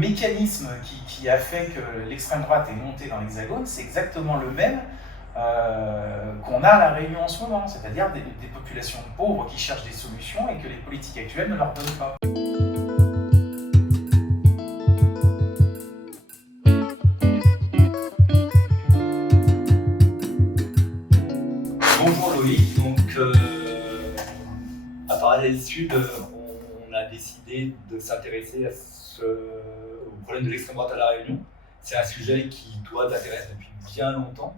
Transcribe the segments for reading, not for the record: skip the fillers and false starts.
mécanisme qui a fait que l'extrême droite est montée dans l'Hexagone, c'est exactement le même qu'on a à La Réunion en ce moment, c'est-à-dire des populations pauvres qui cherchent des solutions et que les politiques actuelles ne leur donnent pas. Bonjour Loïc, donc à Parallèle Sud, on a décidé de s'intéresser au problème de l'extrême droite à La Réunion. C'est un sujet qui, toi, t'intéresse depuis bien longtemps.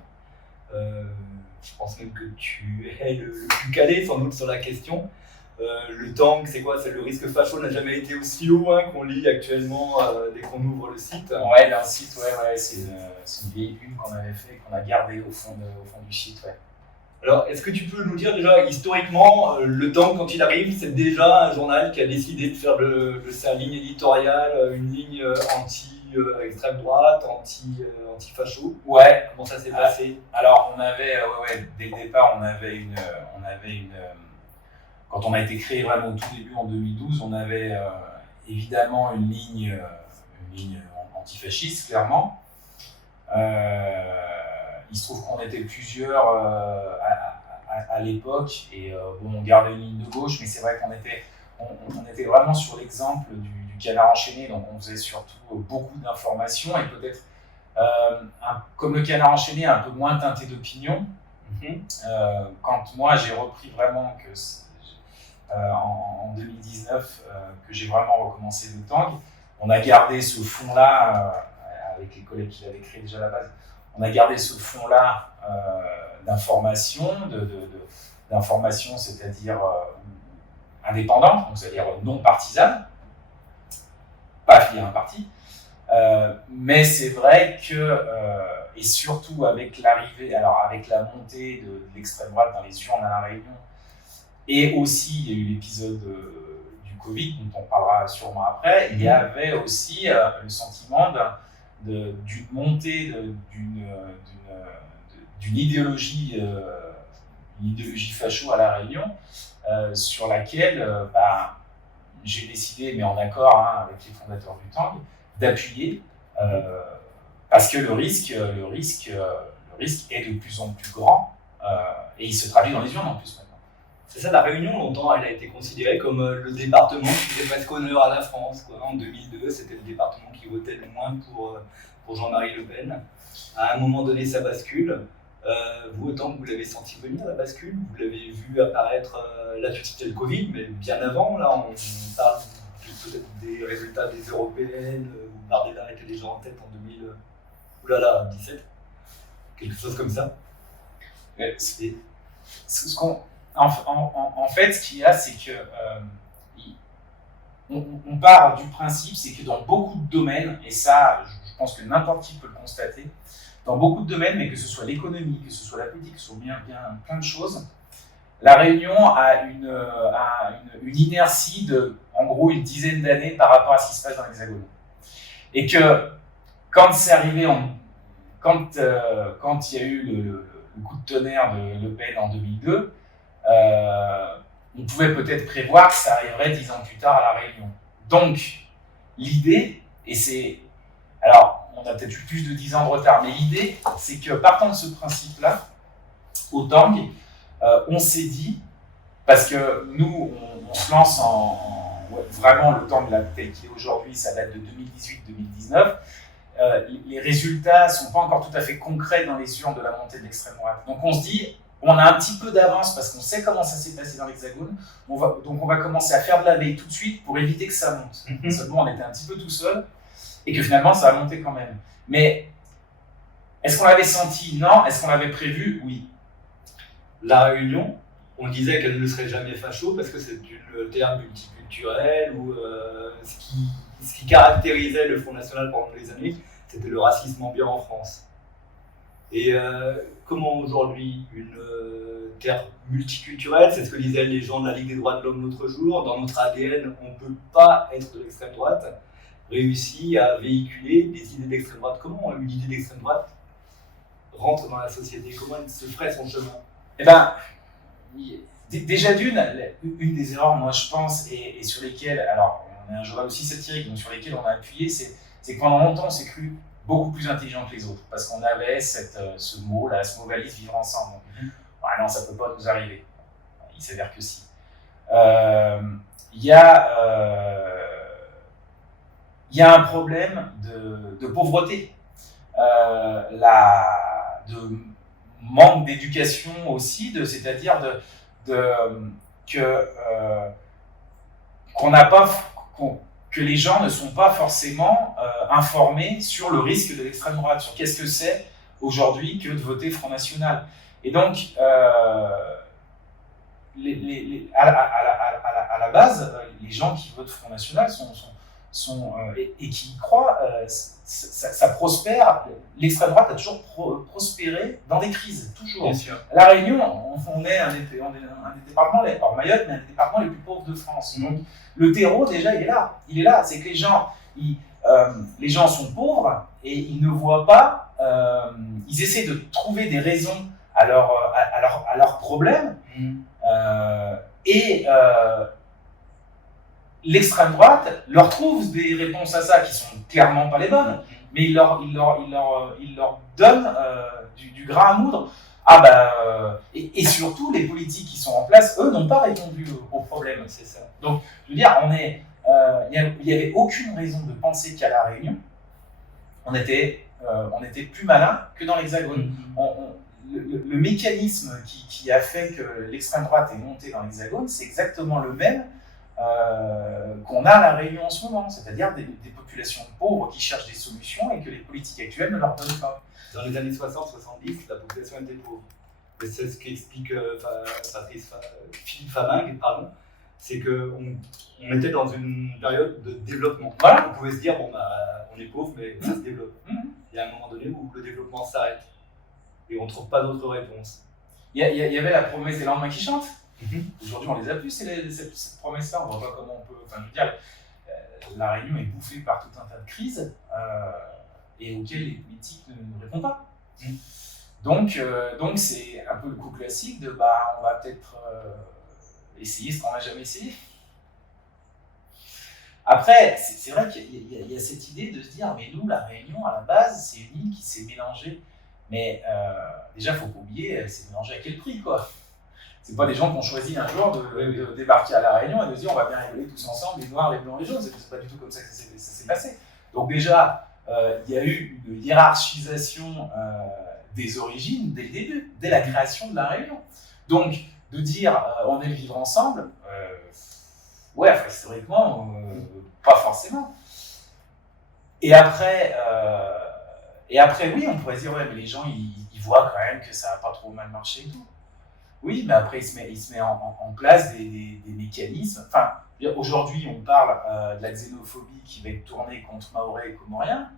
Je pense même que tu es le plus calé sans doute sur la question. Le tank, c'est quoi? C'est le risque facho n'a jamais été aussi haut qu'on lit actuellement dès qu'on ouvre le site. Ouais, dans le site, ouais, c'est une vieille une qu'on avait fait, qu'on a gardée au fond du site, ouais. Alors, est-ce que tu peux nous dire déjà, historiquement, Le Temps, quand il arrive, c'est déjà un journal qui a décidé de faire de sa ligne éditoriale une ligne anti-extrême droite, anti-facho? Ouais. Comment ça s'est passé? Alors, on avait, dès le départ, on avait une quand on a été créé vraiment au tout début en 2012, on avait évidemment une ligne antifasciste, clairement. Il se trouve qu'on était plusieurs à l'époque et on gardait une ligne de gauche, mais c'est vrai qu'on était vraiment sur l'exemple du canard enchaîné, donc on faisait surtout beaucoup d'informations et peut-être comme le canard enchaîné un peu moins teinté d'opinion. Quand moi j'ai repris vraiment en 2019 que j'ai vraiment recommencé le Tang, on a gardé ce fond-là avec les collègues qui l'avaient créé déjà à la base. On a gardé ce fond-là d'information, d'information, c'est-à-dire indépendante, donc c'est-à-dire non partisane, pas affiliée à un parti. Mais c'est vrai que, et surtout avec avec la montée de l'extrême droite dans les urnes à La Réunion, et aussi il y a eu l'épisode du Covid, dont on parlera sûrement après, il y avait aussi le sentiment d'une montée d'une idéologie facho à La Réunion, sur laquelle j'ai décidé, mais en accord avec les fondateurs du Tang, d'appuyer, parce que le risque est de plus en plus grand, et il se traduit dans les urnes en plus maintenant. C'est ça, La Réunion, longtemps, elle a été considérée comme le département qui faisait presque honneur à la France. En 2002, c'était le département qui votait le moins pour Jean-Marie Le Pen. À un moment donné, ça bascule. Vous, autant que vous l'avez senti venir, la bascule, vous l'avez vu apparaître, là tu citais le Covid, mais bien avant, là on parle peut-être des résultats des européennes, où Bardella était déjà en tête en 2017, quelque chose comme ça. En fait, ce qu'il y a, c'est que on part du principe, c'est que dans beaucoup de domaines, et ça, je pense que n'importe qui peut le constater, dans beaucoup de domaines, mais que ce soit l'économie, que ce soit la politique, que ce soit bien plein de choses, La Réunion a une inertie de, en gros, une dizaine d'années par rapport à ce qui se passe dans l'Hexagone. Et que quand c'est arrivé, quand il y a eu le coup de tonnerre de Le Pen en 2002, on pouvait peut-être prévoir que ça arriverait 10 ans plus tard à La Réunion. Donc, l'idée, et c'est... Alors, on a peut-être eu plus de 10 ans de retard, mais l'idée, c'est que partant de ce principe-là, au Tang, on s'est dit, parce que nous, on se lance vraiment le Tang tel qu'il est aujourd'hui, ça date de 2018-2019, les résultats ne sont pas encore tout à fait concrets dans les urnes de la montée de l'extrême droite. Donc on se dit, on a un petit peu d'avance parce qu'on sait comment ça s'est passé dans l'Hexagone, donc on va commencer à faire de la veille tout de suite pour éviter que ça monte. Seulement, on était un petit peu tout seul, et que finalement, ça a monté quand même. Mais est-ce qu'on l'avait senti? Non. Est-ce qu'on l'avait prévu? Oui. La Réunion, on disait qu'elle ne serait jamais facho parce que c'est une terre multiculturelle où ce qui caractérisait le Front National pendant les années, c'était le racisme ambiant en France. Et comment aujourd'hui une terre multiculturelle, c'est ce que disaient les gens de la Ligue des droits de l'homme l'autre jour, dans notre ADN, on ne peut pas être de l'extrême droite, réussit à véhiculer des idées d'extrême droite. Comment une idée d'extrême droite rentre dans la société? Comment elle se ferait son chemin? Eh bien, déjà une des erreurs, moi je pense, et sur lesquelles, alors on est un journal aussi satirique, donc sur lesquelles on a appuyé, c'est que pendant longtemps, on s'est cru beaucoup plus intelligent que les autres, parce qu'on avait ce mot valise, vivre ensemble. Donc, non, ça ne peut pas nous arriver. Il s'avère que si. Il y a un problème de pauvreté, de manque d'éducation aussi, c'est-à-dire que les gens ne sont pas forcément informés sur le risque de l'extrême droite, sur qu'est-ce que c'est aujourd'hui que de voter Front National. Et donc, à la base, les gens qui votent Front National et qui y croient, ça prospère. L'extrême droite a toujours prospéré dans des crises, toujours. Bien sûr. À La Réunion, on est un des départements, or Mayotte, mais un des départements les plus pauvres de France. Donc, le terreau, déjà, il est là. C'est que les gens sont pauvres et ils ne voient pas, ils essaient de trouver des raisons à leurs problèmes. L'extrême droite leur trouve des réponses à ça qui sont clairement pas les bonnes, mais il leur donne du grain à moudre. Et surtout, les politiques qui sont en place, eux, n'ont pas répondu au problème. C'est ça. Donc, je veux dire, il n'y avait aucune raison de penser qu'à La Réunion, on était plus malin que dans l'Hexagone. Le mécanisme qui a fait que l'extrême droite est montée dans l'Hexagone, c'est exactement le même qu'on a à La Réunion en ce moment, c'est-à-dire des populations pauvres qui cherchent des solutions et que les politiques actuelles ne leur donnent pas. Dans les années 60-70, la population était pauvre. Et c'est ce qu'explique Philippe Famingue, c'est qu'on était dans une période de développement. Voilà. On pouvait se dire, on est pauvre, mais ça se développe. Il y a un moment donné où le développement s'arrête et on ne trouve pas d'autres réponses. Il y avait la promesse des lendemains qui chantent. Aujourd'hui, on les a plus, cette promesse-là. On ne voit pas comment on peut. Enfin, je veux dire, La Réunion est bouffée par tout un tas de crises et auxquelles les politiques ne répondent pas. Donc, c'est un peu le coup classique de on va peut-être essayer ce qu'on n'a jamais essayé. Après, c'est vrai qu'il y a cette idée de se dire, mais nous, La Réunion, à la base, c'est une île qui s'est mélangée. Mais déjà, il ne faut pas oublier, elle s'est mélangée à quel prix, quoi. C'est pas des gens qui ont choisi un jour de débarquer à La Réunion et de se dire on va bien rigoler tous ensemble, les noirs, les blancs, les jaunes. C'est pas du tout comme ça que ça s'est passé. Donc déjà, il y a eu une hiérarchisation des origines dès le début, dès la création de La Réunion. Donc, de dire on est le vivre ensemble, historiquement, pas forcément. Et après, oui, on pourrait se dire, mais les gens, ils voient quand même que ça n'a pas trop mal marché et tout. Oui, mais après, il se met en place des mécanismes. Enfin, aujourd'hui, on parle de la xénophobie qui va être tournée contre Mahorais et Comoriens.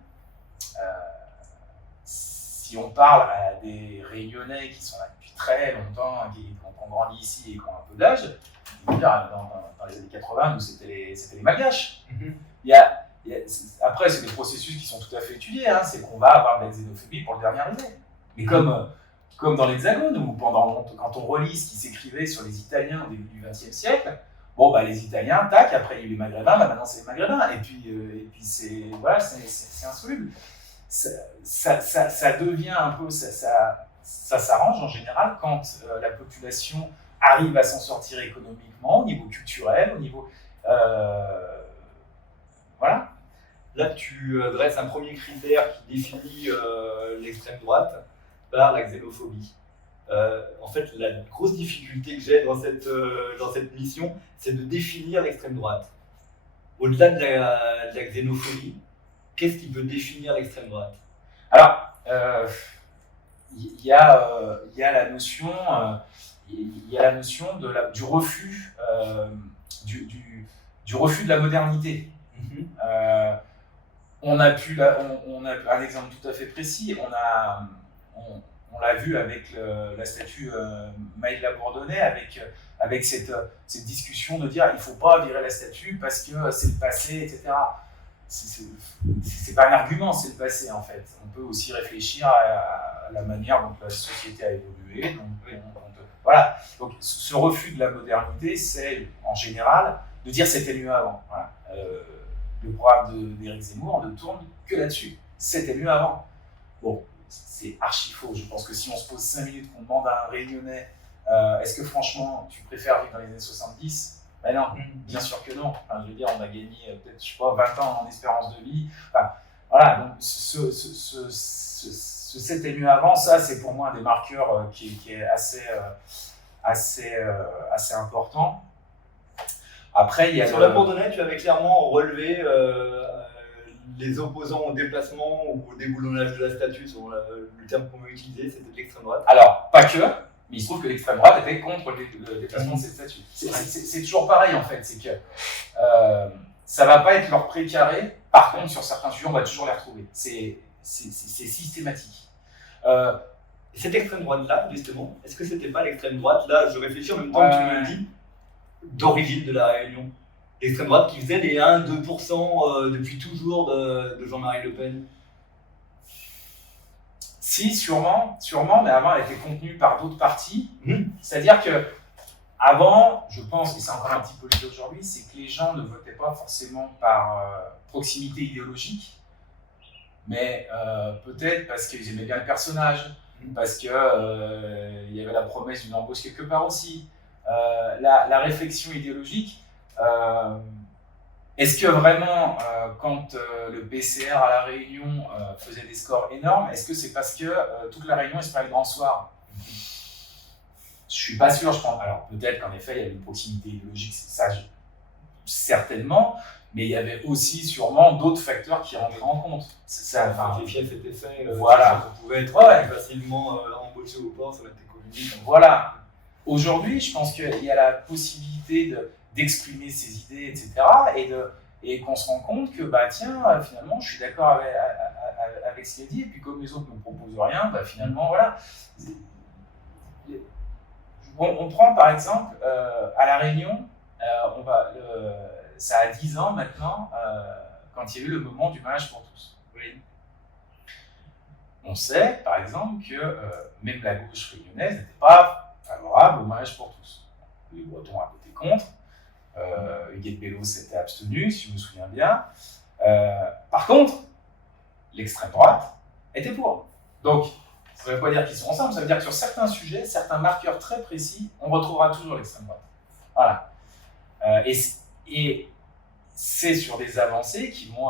Si on parle à des Réunionnais qui sont là depuis très longtemps, qui ont grandi ici et qui ont un peu d'âge, dans les années 80, nous, c'était les Malgaches. Après, c'est des processus qui sont tout à fait étudiés. C'est qu'on va avoir de la xénophobie pour le dernier arrivé. Mais comme dans l'Hexagone, où quand on relit ce qui s'écrivait sur les Italiens au début du XXe siècle, les Italiens, tac, après il y a eu les Maghrébins, maintenant c'est les Maghrébins, et puis c'est insoluble. Ça devient un peu, ça s'arrange en général quand la population arrive à s'en sortir économiquement, au niveau culturel, au niveau... voilà. Là, tu dresses un premier critère qui définit l'extrême droite par la xénophobie. En fait, la grosse difficulté que j'ai dans cette mission, c'est de définir l'extrême droite. Au-delà de la xénophobie, qu'est-ce qui peut définir l'extrême droite? Alors, il y a la notion du refus du refus de la modernité. On a un exemple tout à fait précis. On l'a vu avec la statue Maïla Bourdonnais, avec cette discussion de dire il ne faut pas virer la statue parce que c'est le passé, etc. C'est pas un argument, c'est le passé en fait. On peut aussi réfléchir à la manière dont la société a évolué. Voilà. Donc ce refus de la modernité, c'est en général de dire c'était mieux avant. Voilà. le programme d'Éric Zemmour ne tourne que là-dessus. C'était mieux avant. Bon, c'est archi faux. Je pense que si on se pose 5 minutes, qu'on demande à un Réunionnais est-ce que franchement tu préfères vivre dans les années 70 ? Ben non, bien sûr que non. Enfin, je veux dire, on a gagné peut-être, je sais pas, 20 ans en espérance de vie. Enfin, voilà, donc c'était mieux avant, ça c'est pour moi un des marqueurs qui est assez important. Après, il y a sur la Bourdonnais, tu avais clairement relevé les opposants au déplacement ou au déboulonnage de la statue, selon le terme qu'on veut utiliser, c'était de l'extrême droite. Alors, pas que, mais il se trouve que l'extrême droite était contre le déplacement de cette statue. C'est toujours pareil en fait, c'est que ça va pas être leur précaré, par contre sur certains sujets on va toujours les retrouver. C'est systématique. Et cette extrême droite-là, justement, est-ce que c'était pas l'extrême droite, là je réfléchis en même temps que tu me le dis, d'origine de la Réunion? L'extrême droite qui faisait les 1-2% depuis toujours de Jean-Marie Le Pen? Si, sûrement, mais avant elle était contenue par d'autres partis. C'est-à-dire que avant, je pense, et c'est encore un petit peu le cas aujourd'hui, c'est que les gens ne votaient pas forcément par proximité idéologique, mais peut-être parce qu'ils aimaient bien le personnage, parce qu'il y avait la promesse d'une embauche quelque part aussi. La réflexion idéologique, est-ce que vraiment, quand le PCR à La Réunion faisait des scores énormes, est-ce que c'est parce que toute La Réunion espérait le grand soir? Je suis pas sûr, je pense. Alors peut-être qu'en effet, il y avait une proximité idéologique, ça certainement, mais il y avait aussi sûrement d'autres facteurs qui rentraient en compte. Les fiefs étaient faits, voilà. On pouvait être plus facilement embauché au port, ça aurait été communiqué. Voilà. Aujourd'hui, je pense qu'il y a la possibilité d'exprimer ses idées, etc. Et qu'on se rend compte que, bah tiens, finalement, je suis d'accord avec ce qu'il a dit, et puis comme les autres ne me proposent rien, bah finalement, voilà. On prend par exemple, à La Réunion, ça a 10 ans maintenant, quand il y a eu le moment du mariage pour tous. Oui. On sait, par exemple, que même la gauche réunionnaise n'était pas favorable au mariage pour tous. Les Bretons avaient été contre, Huguette Bello s'était abstenu, si je me souviens bien. Par contre, l'extrême droite était pour. Donc, ça ne veut pas dire qu'ils sont ensemble, ça veut dire que sur certains sujets, certains marqueurs très précis, on retrouvera toujours l'extrême droite. Voilà. Et c'est sur des avancées qui vont.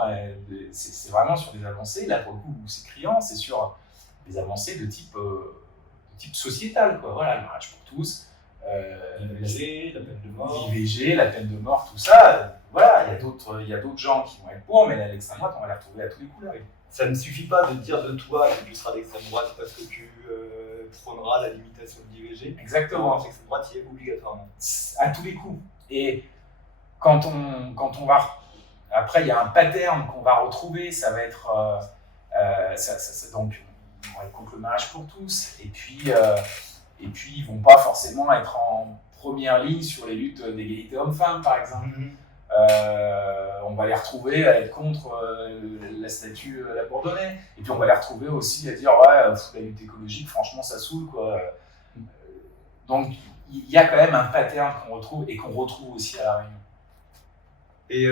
C'est vraiment sur des avancées, là pour le coup, c'est criant, c'est sur des avancées de type sociétal, quoi. Voilà, le mariage pour tous. L'IVG, la peine de mort. L'IVG, la peine de mort, tout ça. Voilà, il y a d'autres gens qui vont être pour, mais l'extrême droite, on va les retrouver à tous les couleurs. Ça ne suffit pas de dire de toi que tu seras d'extrême droite parce que tu prôneras la limitation de l'IVG. Exactement. L'extrême droite y est obligatoirement. À tous les coups. Et quand on va. Après, il y a un pattern qu'on va retrouver, ça va être. Donc, on va être contre le mariage pour tous. Et puis, ils ne vont pas forcément être en première ligne sur les luttes d'égalité homme-femme, par exemple. On va les retrouver à être contre la statue La Bourdonnais. Et puis on va les retrouver aussi à dire ouais, la lutte écologique, franchement, ça saoule, quoi. Donc il y a quand même un pattern qu'on retrouve et qu'on retrouve aussi à La Réunion. Et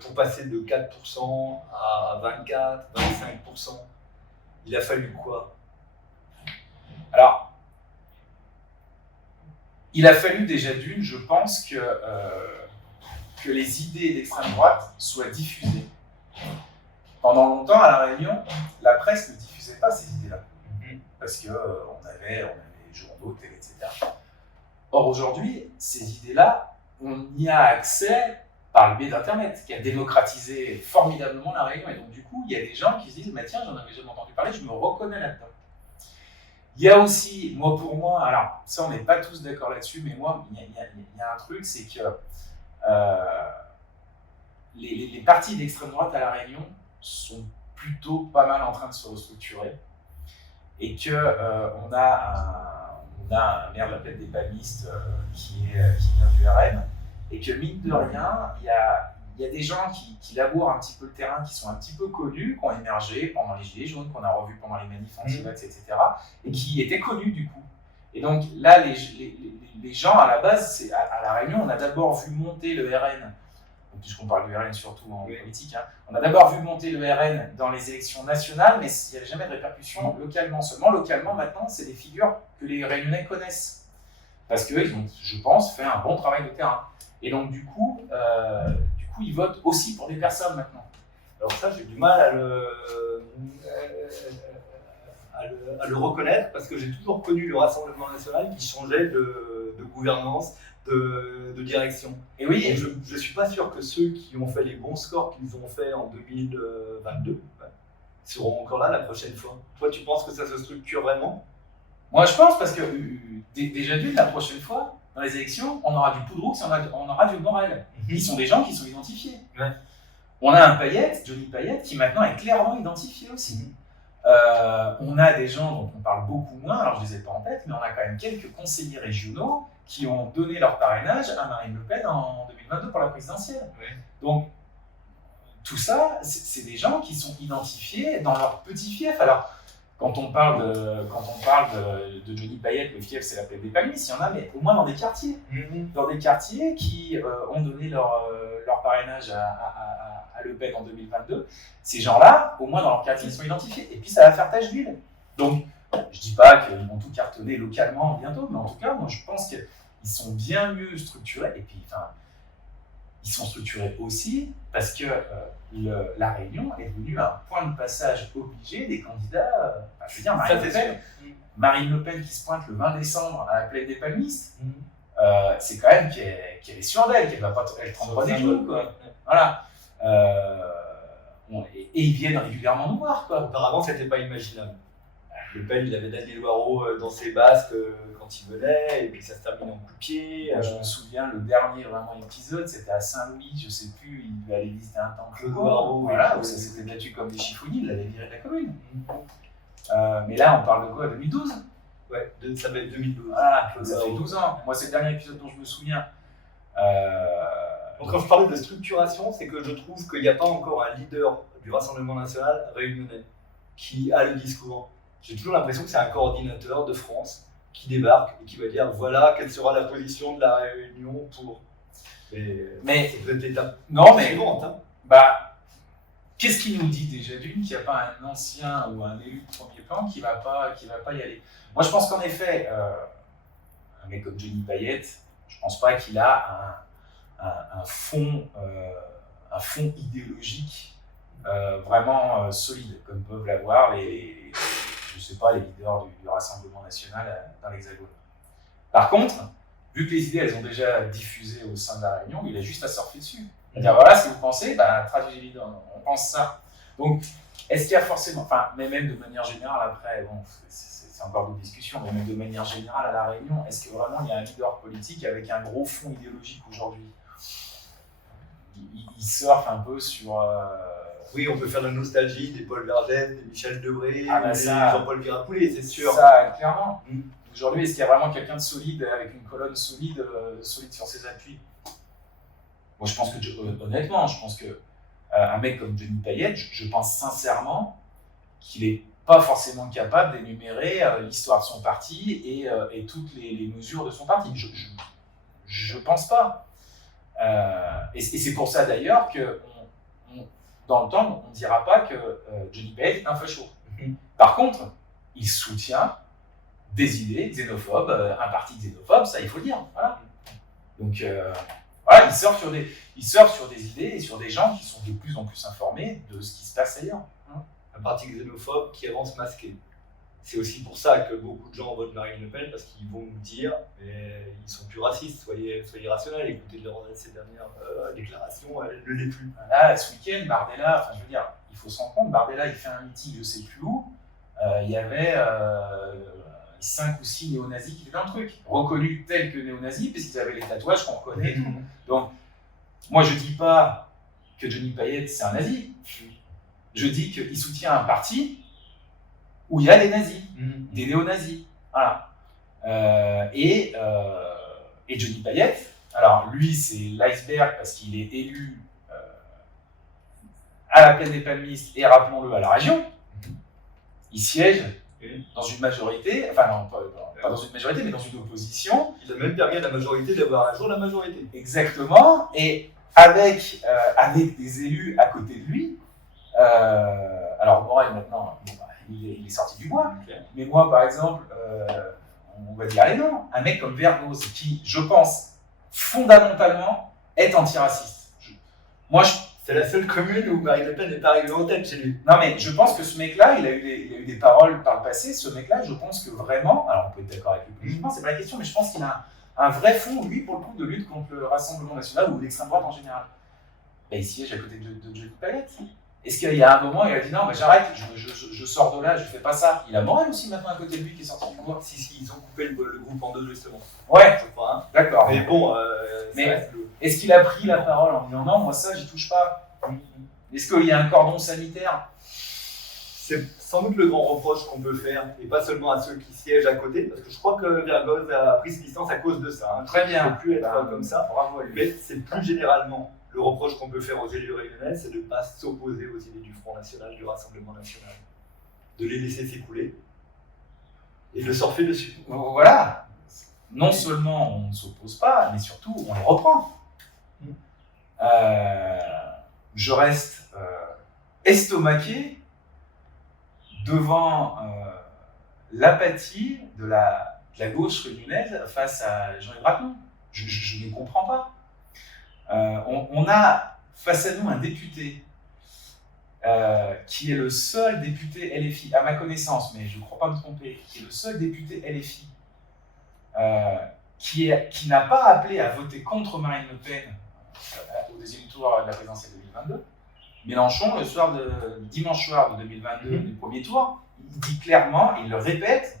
pour passer de 4% à 24, 25%, il a fallu quoi? Alors, il a fallu déjà d'une, je pense que les idées d'extrême droite soient diffusées. Pendant longtemps, à La Réunion, la presse ne diffusait pas ces idées-là. Parce qu'on avait les journaux, télé, etc. Or, aujourd'hui, ces idées-là, on y a accès par le biais d'Internet, qui a démocratisé formidablement La Réunion. Et donc, du coup, il y a des gens qui se disent « Tiens, j'en avais jamais entendu parler, je me reconnais là-dedans ». Il y a aussi, pour moi, alors ça, on n'est pas tous d'accord là-dessus, mais moi, il y a un truc, c'est que les partis d'extrême droite à La Réunion sont plutôt pas mal en train de se restructurer et qu'on a un maire de la Plaine des Palmistes qui vient du RN et que mine de rien, il y a des gens qui labourent un petit peu le terrain, qui sont un petit peu connus, qui ont émergé pendant les Gilets jaunes, qu'on a revus pendant les manifs anti-vax, etc. et qui étaient connus du coup. Et donc là, les gens, à la base, à La Réunion, on a d'abord vu monter le RN puisqu'on parle du RN surtout en Oui. politique, hein. On a d'abord vu monter le RN dans les élections nationales, mais il n'y avait jamais de répercussions localement. Seulement, localement, maintenant, c'est des figures que les Réunionnais connaissent. Parce qu'ils ont, je pense, fait un bon travail de terrain. Et donc, du coup, ils votent aussi pour des personnes maintenant. Alors ça, j'ai du mal à le reconnaître parce que j'ai toujours connu le Rassemblement national qui changeait de gouvernance, de direction. Et oui, Et je ne suis pas sûr que ceux qui ont fait les bons scores qu'ils ont fait en 2022 seront encore là la prochaine fois. Toi, tu penses que ça se structure vraiment? moi je pense parce que déjà d'une, la prochaine fois, dans les élections, on aura du Poudroux, on aura du Morel. Ils sont des gens qui sont identifiés. Ouais. On a un Payette, Johnny Payette, qui maintenant est clairement identifié aussi. On a des gens dont on parle beaucoup moins, alors je ne les ai pas en tête, mais on a quand même quelques conseillers régionaux qui ont donné leur parrainage à Marine Le Pen en 2022 pour la présidentielle. Ouais. Donc, tout ça, c'est des gens qui sont identifiés dans leur petit fief. Alors, quand on parle de Johnny Payette, le fief, c'est la plaine des Palmiers, il y en a, mais au moins dans des quartiers. Dans des quartiers qui ont donné leur parrainage à Le Pen en 2022. Ces gens-là, au moins dans leur quartier, ils sont identifiés. Et puis, ça va faire tache d'huile. Donc, je ne dis pas qu'ils vont tout cartonner localement bientôt, mais en tout cas, moi, je pense qu'ils sont bien mieux structurés. Et puis, enfin, ils sont structurés aussi parce que la Réunion est devenue un point de passage obligé des candidats. Je veux dire, Marine Le Pen qui se pointe le 20 décembre à la plaine des Palmistes, c'est quand même qu'elle est sûre d'elle, qu'elle ne va pas elle prendre pas des genoux. Voilà. Et ils viennent régulièrement nous voir. Auparavant, c'était pas imaginable. Le Pen, il avait Daniel Loireau dans ses basques quand il venait, et puis ça se termine en coup de pied. Moi, je me souviens, le dernier vraiment épisode, c'était à Saint-Louis, je sais plus, il devait aller visiter un temple. Claude Loireau, voilà, où ça s'était battu comme des chiffonniers, il l'avait viré de la commune. Mais là, on parle de quoi, 2012? Ouais, ça va être 2012. Voilà, ça fait 12 ans. Moi, c'est le dernier épisode dont je me souviens. Donc, quand je parlais de structuration, c'est que je trouve qu'il n'y a pas encore un leader du Rassemblement national réunionnais qui a le discours. J'ai toujours l'impression que c'est un coordinateur de France qui débarque et qui va dire voilà quelle sera la position de la Réunion pour. Mais c'est peut-être l'étape suivante. Hein. Bah, qu'est-ce qu'il nous dit déjà d'une qu'il n'y a pas un ancien ou un élu de premier plan qui va pas y aller? Moi, je pense qu'en effet, un mec comme Johnny Payette, je pense pas qu'il a un fond idéologique vraiment solide, comme peuvent l'avoir je sais pas, les leaders du Rassemblement national dans l'Hexagone. Par contre, vu que les idées elles ont déjà diffusé au sein de la Réunion, il a juste à surfer dessus. C'est-à-dire voilà ce que vous pensez, traduisez-le, on pense ça. Donc, est-ce qu'il y a forcément, mais même de manière générale après, bon, c'est encore d'autres discussions, mais même de manière générale à la Réunion, est-ce que vraiment il y a un leader politique avec un gros fond idéologique aujourd'hui? Il surfe un peu sur. Oui, on peut faire la nostalgie des Paul Vergès, des Michel Debré, des Jean-Paul Virapoulet, c'est sûr. Ça, clairement. Aujourd'hui, est-ce qu'il y a vraiment quelqu'un de solide, avec une colonne solide sur ses appuis? Moi, je pense que, honnêtement, un mec comme Johnny Payette, je pense sincèrement qu'il n'est pas forcément capable d'énumérer l'histoire de son parti et toutes les mesures de son parti. Je pense pas. Et c'est pour ça d'ailleurs que dans le temps, on ne dira pas que Johnny Payette est un facho. Par contre, il soutient des idées xénophobes, un parti xénophobe, ça il faut le dire. Voilà. Donc voilà, il surfe sur des idées et sur des gens qui sont de plus en plus informés de ce qui se passe ailleurs. Un parti xénophobe qui avance masqué. C'est aussi pour ça que beaucoup de gens votent Marine Le Pen, parce qu'ils vont nous dire ils sont plus racistes, soyez rationnels, écoutez ces dernières déclarations, elles ne l'est plus. Là, ce week-end, Bardella, je veux dire, il faut se rendre compte, Bardella il fait un meeting, je ne sais plus où, il y avait 5 ou 6 néo-nazis qui étaient dans le truc, reconnus tels que néo-nazis, puisqu'ils avaient les tatouages qu'on reconnaît et tout. Donc, moi je ne dis pas que Johnny Payette c'est un nazi, je dis qu'il soutient un parti où il y a des nazis, des néo-nazis. Voilà. Et Johnny Payette, alors lui c'est l'iceberg parce qu'il est élu à la plaine des Palmistes et rappelons-le à la région. Il siège dans une majorité, enfin non, pas dans une majorité, mais dans une opposition. Il a même permis à la majorité d'avoir un jour la majorité. Exactement. Et avec des élus à côté de lui. Alors Morel maintenant, il est sorti du bois. Ok. Mais moi, par exemple, on va dire allez non, un mec comme Vergos qui, je pense, fondamentalement, est antiraciste. Moi, C'est la seule commune où Marine Le Pen n'est pas arrivée en tête chez lui. non mais je pense que ce mec-là, il a eu des paroles par le passé. Ce mec-là, je pense que vraiment, alors on peut être d'accord avec lui politiquement, c'est pas la question, mais je pense qu'il a un vrai fond, lui, pour le coup, de lutte contre le Rassemblement National ou l'extrême droite en général. Ben, il siège à côté de Johnny Payette. Est-ce qu'il y a un moment, il a dit non, mais j'arrête, je sors de là, je fais pas ça. Il a Morel aussi maintenant à côté de lui qui est sorti du bois. Si, ils ont coupé le groupe en deux justement. Ouais, Je crois. Hein. d'accord. Mais bon, Mais est-ce qu'il a pris la parole en disant non, moi ça, j'y touche pas? Est-ce qu'il y a un cordon sanitaire? c'est sans doute le grand reproche qu'on peut faire, et pas seulement à ceux qui siègent à côté, parce que je crois que Vergos a pris cette distance à cause de ça. Hein. Très bien. Il ne peut plus être comme ça. Bravo à lui. Mais c'est plus généralement le reproche qu'on peut faire aux élus réunionnais, c'est de ne pas s'opposer aux idées du Front National, du Rassemblement National, de les laisser s'écouler et de surfer dessus. Voilà. Non seulement on ne s'oppose pas, mais surtout on les reprend. Je reste estomaqué devant l'apathie de la gauche réunionnaise face à Jean-Yves Raton. Je ne comprends pas. On a face à nous un député qui est le seul député LFI, à ma connaissance, mais je ne crois pas me tromper, qui est le seul député LFI qui n'a pas appelé à voter contre Marine Le Pen au deuxième tour de la présidentielle 2022. Mélenchon, dimanche soir de 2022, du premier tour, il dit clairement, il le répète,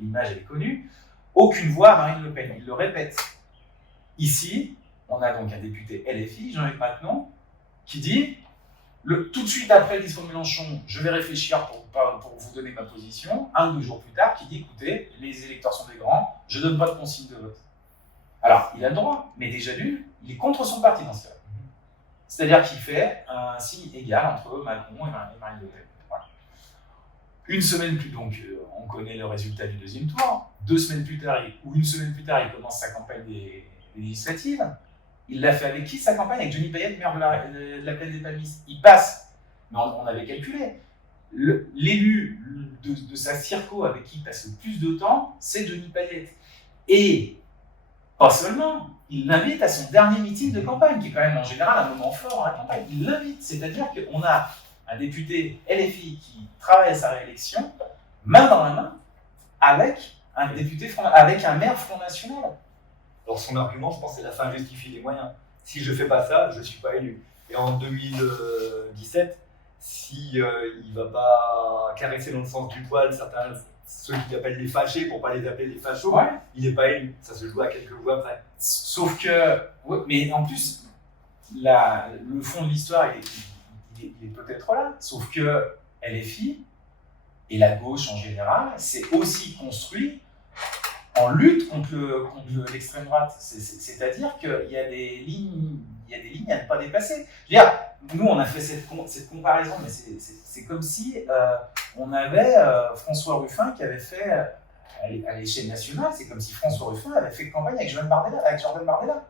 l'image est connue, aucune voix à Marine Le Pen, il le répète. Ici, on a donc un député LFI, Jean-Yves Matenon, qui dit, tout de suite après le discours de Mélenchon, je vais réfléchir pour vous donner ma position, 1 ou 2 jours plus tard, qui dit, écoutez, les électeurs sont des grands, je ne donne pas de consigne de vote. Alors, il a le droit, mais déjà d'une, il est contre son parti dans ce cas. C'est-à-dire qu'il fait un signe égal entre Macron et Marine Le Pen. Voilà. Une semaine plus tard, donc on connaît le résultat du deuxième tour. 2 semaines plus tard, ou une semaine plus tard, il commence sa campagne des législatives. Il l'a fait avec qui sa campagne? Avec Johnny Payette, maire de la Plaine des Palmistes. Il passe, mais on avait calculé. L'élu de sa circo avec qui il passe le plus de temps, c'est Johnny Payette. Et pas seulement, il l'invite à son dernier meeting de campagne, qui est quand même en général un moment fort dans la campagne. Il l'invite, c'est-à-dire qu'on a un député LFI qui travaille à sa réélection, main dans la main, avec un maire Front National. Alors son argument, je pense, c'est la fin justifie les moyens. Si je ne fais pas ça, je ne suis pas élu. Et en 2017, si il ne va pas caresser dans le sens du poil ceux qui appellent les fâchés pour ne pas les appeler les fachos, Ouais. il n'est pas élu. Ça se joue à quelques voix près. Sauf que, ouais, mais en plus, le fond de l'histoire, il est peut-être là. Sauf que LFI et la gauche en général, c'est aussi construit en lutte contre l'extrême droite. C'est-à-dire qu'il y a des lignes à ne pas dépasser. Je veux dire, nous, on a fait cette comparaison, mais c'est comme si on avait François Ruffin qui avait fait, à l'échelle nationale, c'est comme si François Ruffin avait fait campagne avec Jordan Bardella.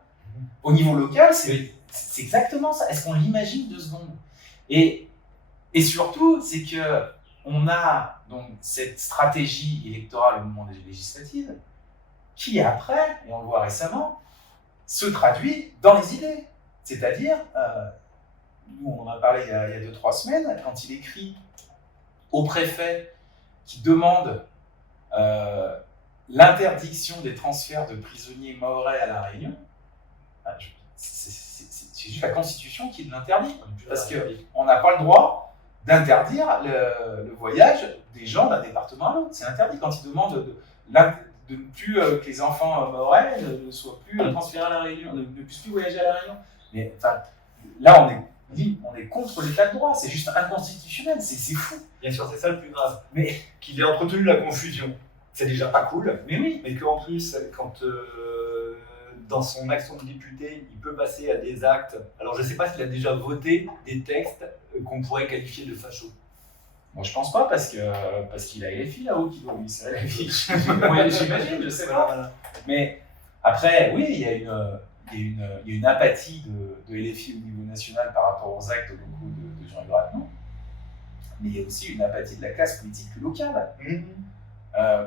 Au niveau local, c'est exactement ça. Est-ce qu'on l'imagine 2 secondes? Et surtout, c'est qu'on a donc cette stratégie électorale au moment des législatives qui, après, et on le voit récemment, se traduit dans les idées. C'est-à-dire, nous on en a parlé il y a 2-3 semaines, quand il écrit au préfet qui demande l'interdiction des transferts de prisonniers mahorais à La Réunion, c'est juste la Constitution qui l'interdit. Parce qu'on n'a pas le droit d'interdire le voyage des gens d'un département à l'autre. C'est interdit quand il demande de ne plus que les enfants mahorais ne soient plus transférés à La Réunion, ne puissent plus voyager à La Réunion. Mais enfin, là, on est contre l'état de droit, c'est juste inconstitutionnel, c'est fou. Bien sûr, c'est ça le plus grave. Mais qu'il ait entretenu la confusion, c'est déjà pas cool. Mais oui. Mais qu'en plus, quand dans son action de député, il peut passer à des actes. Alors, je ne sais pas s'il a déjà voté des textes qu'on pourrait qualifier de fachos. Bon, je pense pas parce qu'il a LFI là-haut qui doit lui serrer la vie. J'imagine, je sais pas. Voilà. Mais après, oui, il y a une. il y a une apathie de LFI au niveau national par rapport aux actes locaux de Jean-Yves Raton, mais il y a aussi une apathie de la classe politique locale.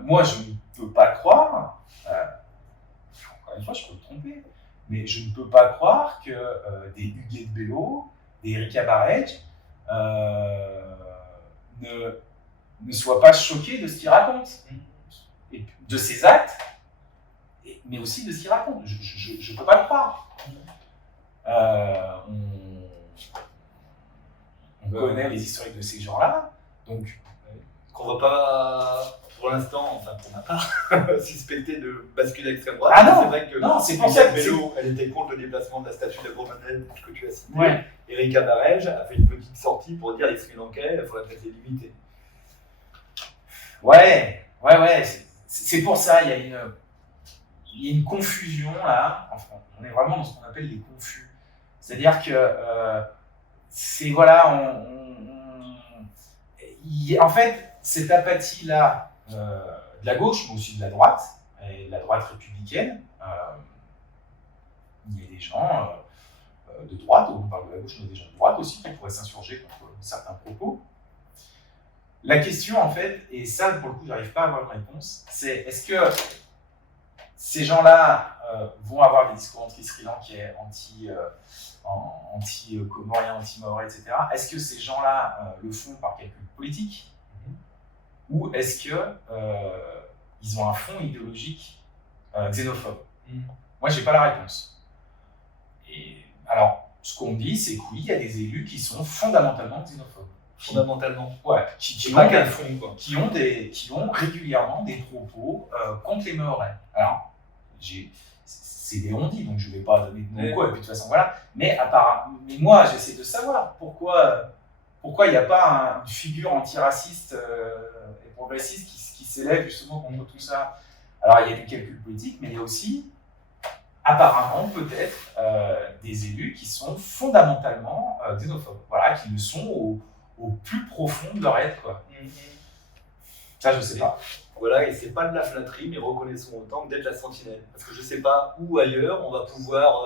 Moi, je ne peux pas croire, encore une fois, je peux me tromper, mais je ne peux pas croire que des Huguet de Bello, des Erika Barrege ne soient pas choqués de ce qu'ils racontent, et de ces actes, mais aussi de ce qu'ils racontent. Je ne peux pas le croire. On connaît les historiques de ces gens-là, donc qu'on va pas, pour l'instant, enfin pour ma part, suspecter de basculer à l'extrême droite. Ah non, c'est vrai que non, c'est pour ça que Bello, elle était contre le déplacement de la statue de la Bourmanel que tu as cité. Ouais. Erika Barrege a fait une petite sortie pour dire les Sri Lankais, il faudrait peut-être les limiter. Ouais. C'est pour ça, il y a une confusion là. Enfin, on est vraiment dans ce qu'on appelle les confus. C'est-à-dire que c'est voilà, en fait, cette apathie-là de la gauche, mais aussi de la droite, et de la droite républicaine, il y a des gens de droite, on parle de la gauche, mais des gens de droite aussi qui pourraient s'insurger contre certains propos. La question, en fait, et ça, pour le coup, j'arrive pas à avoir une réponse, c'est est-ce que ces gens-là vont avoir des discours anti-Sri Lankais, anti-comoriens, anti-maorais, etc. Est-ce que ces gens-là le font par calcul politique ou est-ce que ils ont un fond idéologique xénophobe? Moi, j'ai pas la réponse. Et alors, ce qu'on me dit, c'est que oui, il y a des élus qui sont fondamentalement xénophobes. Fondamentalement. Ouais, qui ont régulièrement des propos contre les Mahorais. Alors, c'est des on-dit, donc je ne vais pas donner de mots, et puis de toute façon, voilà. Mais moi, j'essaie de savoir pourquoi il n'y a pas une figure antiraciste et progressiste qui s'élève justement contre tout ça. Alors, il y a du calcul politique, mais il y a aussi, apparemment, peut-être, des élus qui sont fondamentalement xénophobes, voilà, qui le sont au plus profond de leur être, quoi. Ça, je sais pas. Voilà, et c'est pas de la flatterie, mais reconnaissons autant d'être la sentinelle. Parce que je sais pas où ailleurs on va pouvoir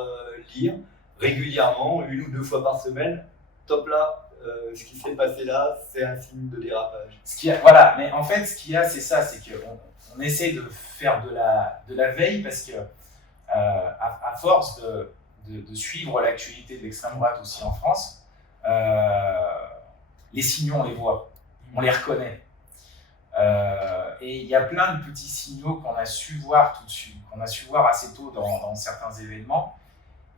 lire régulièrement, 1 ou 2 fois par semaine, top là, ce qui s'est passé là, c'est un signe de dérapage. Voilà, mais en fait, ce qu'il y a, c'est ça, c'est qu'on essaie de faire de la veille parce que, à force de suivre l'actualité de l'extrême droite aussi en France, les signaux, on les voit, on les reconnaît. Et il y a plein de petits signaux qu'on a su voir tout de suite, qu'on a su voir assez tôt dans certains événements,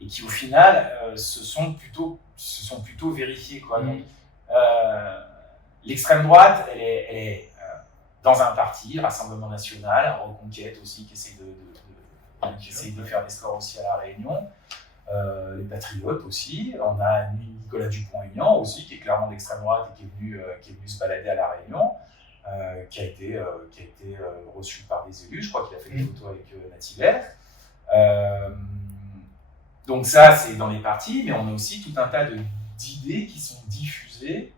et qui au final se sont plutôt vérifiés, quoi. Donc, l'extrême droite, elle est dans un parti, le Rassemblement National, Reconquête aussi, qui essaie de faire des scores aussi à La Réunion. Les Patriotes aussi. On a Nicolas Dupont-Aignan aussi, qui est clairement d'extrême droite et qui est venu se balader à La Réunion. Qui a été reçu par des élus. Je crois qu'il a fait des photos avec Nathalie Vert. Donc ça, c'est dans les partis, mais on a aussi tout un tas d'idées qui sont diffusées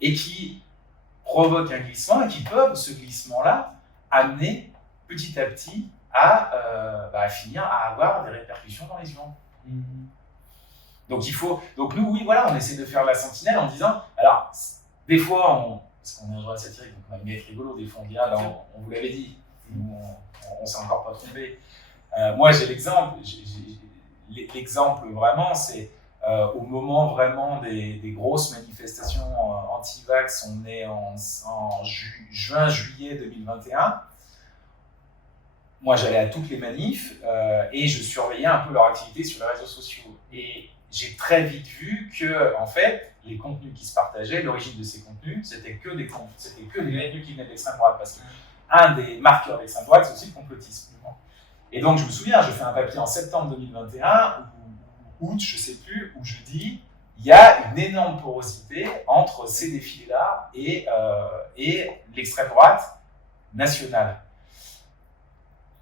et qui provoquent un glissement et qui peuvent, ce glissement-là, amener petit à petit à finir à avoir des répercussions dans les urnes. Donc nous, oui, voilà, on essaie de faire la sentinelle en disant, alors, des fois, parce qu'on est un genre satirique, donc on aime bien être rigolo, des fois on dit, ah ben, on vous l'avait dit, on s'est encore pas trompé. Moi j'ai l'exemple, l'exemple vraiment, c'est au moment vraiment des grosses manifestations anti-vax, on est en juin-juillet 2021. Moi j'allais à toutes les manifs et je surveillais un peu leur activité sur les réseaux sociaux. Et j'ai très vite vu que, en fait, les contenus qui se partageaient, l'origine de ces contenus, c'était que des contenus qui venaient de l'extrême droite. Parce qu'un des marqueurs de l'extrême droite, c'est aussi le complotisme. Et donc, je me souviens, je fais un papier en septembre 2021, ou août, je ne sais plus, où je dis il y a une énorme porosité entre ces défilés-là et l'extrême droite nationale.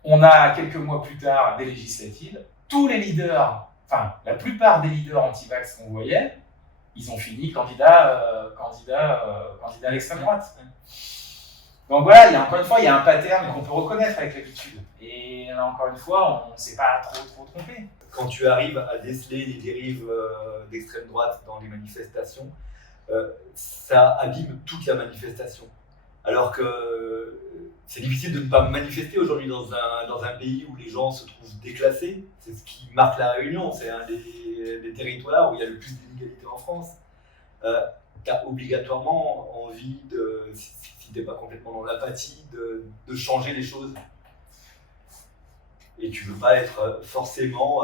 On a, quelques mois plus tard, des législatives. Tous les leaders, enfin, la plupart des leaders anti-vax qu'on voyait, ils ont fini candidats à l'extrême droite. Donc voilà, encore une fois, il y a un pattern qu'on peut reconnaître avec l'habitude. Et là, encore une fois, on ne s'est pas trop trompé. Quand tu arrives à déceler les dérives d'extrême droite dans les manifestations, ça abîme toute la manifestation. Alors que c'est difficile de ne pas manifester aujourd'hui dans un pays où les gens se trouvent déclassés. C'est ce qui marque la Réunion, c'est un des territoires où il y a le plus d'inégalités en France. Tu as obligatoirement envie, si tu n'es pas complètement dans l'apathie, de changer les choses. Et tu ne veux pas être forcément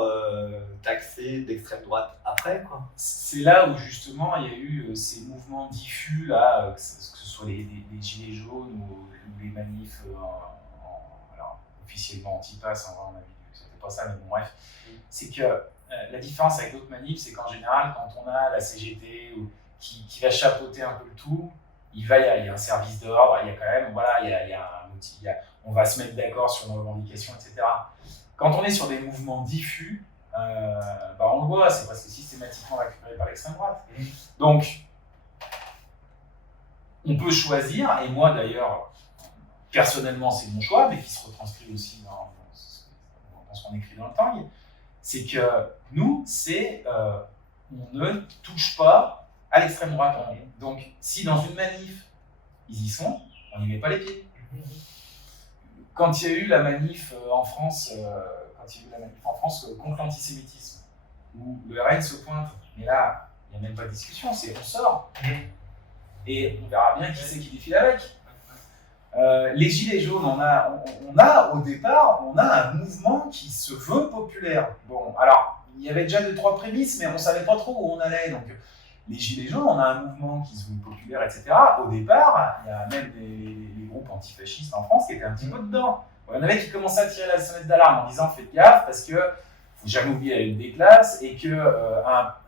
taxé d'extrême droite après, quoi. C'est là où justement il y a eu ces mouvements diffus, là, que ce soit les gilets jaunes ou les manifs alors, officiellement anti-pass, en vrai on a vu que c'était pas ça, mais bon bref. C'est que la différence avec d'autres manifs, c'est qu'en général, quand on a la CGT qui va chapeauter un peu le tout, il y a un service d'ordre, il y a quand même, voilà, il y a un outil, on va se mettre d'accord sur nos revendications, etc. Quand on est sur des mouvements diffus, on le voit, c'est presque systématiquement récupéré par l'extrême droite. Donc, on peut choisir, et moi d'ailleurs, personnellement, c'est mon choix, mais qui se retranscrit aussi dans ce qu'on écrit dans le Tang, c'est que nous, on ne touche pas à l'extrême droite. Donc, si dans une manif, ils y sont, on n'y met pas les pieds. Quand il y a eu la manif en France, contre l'antisémitisme, où le RN se pointe, mais là, il n'y a même pas de discussion, on sort. Et on verra bien qui c'est qui défile avec. Les gilets jaunes, on a au départ, un mouvement qui se veut populaire. Bon, alors, il y avait déjà 2-3 prémices, mais on ne savait pas trop où on allait. Donc, les gilets jaunes, on a un mouvement qui se veut populaire, etc. Au départ, il y a même les groupes antifascistes en France qui étaient un petit peu dedans. Il y en avait qui commençaient à tirer la sonnette d'alarme en disant faites gaffe parce que faut jamais oublier la lutte des classes et que